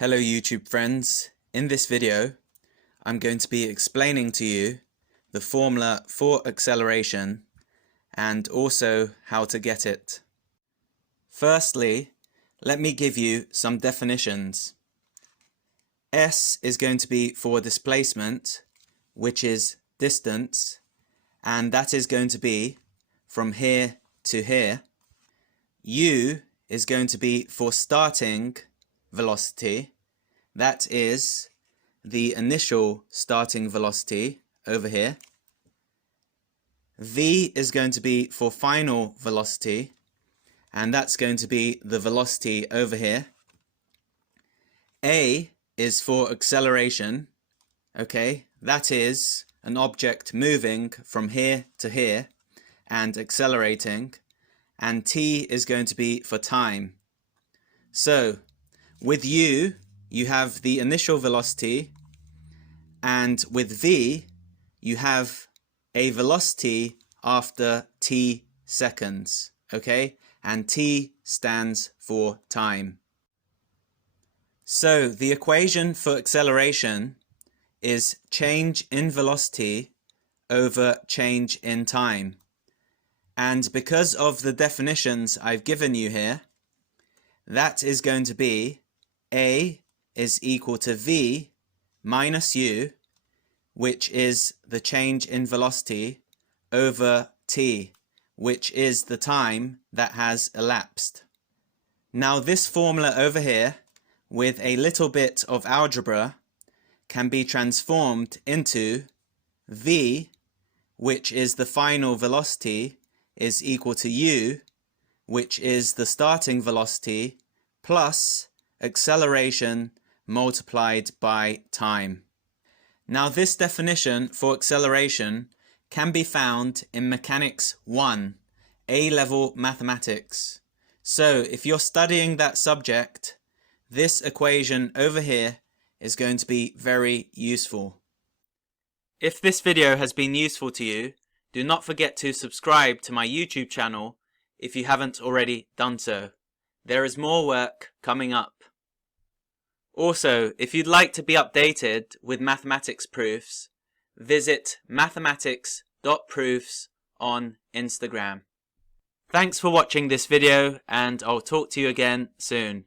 Hello YouTube friends, in this video I'm going to be explaining to you the formula for acceleration and also how to get it. Firstly, let me give you some definitions. S is going to be for displacement, which is distance, and that is going to be from here to here. U is going to be for starting velocity, that is the initial starting velocity over here. V is going to be for final velocity, and that's going to be the velocity over here. A is for acceleration, okay, that is an object moving from here to here and accelerating, and T is going to be for time. So with U, you have the initial velocity, and with V, you have a velocity after t seconds, okay? And t stands for time. So the equation for acceleration is change in velocity over change in time. And because of the definitions I've given you here, that is going to be A is equal to V minus U, which is the change in velocity, over t, which is the time that has elapsed. Now this formula over here, with a little bit of algebra, can be transformed into V, which is the final velocity, is equal to U, which is the starting velocity, plus acceleration multiplied by time. Now this definition for acceleration can be found in Mechanics 1, A-level mathematics. So if you're studying that subject, this equation over here is going to be very useful. If this video has been useful to you, do not forget to subscribe to my YouTube channel if you haven't already done so. There is more work coming up. Also, if you'd like to be updated with mathematics proofs, visit mathematics.proofs on Instagram. Thanks for watching this video, and I'll talk to you again soon.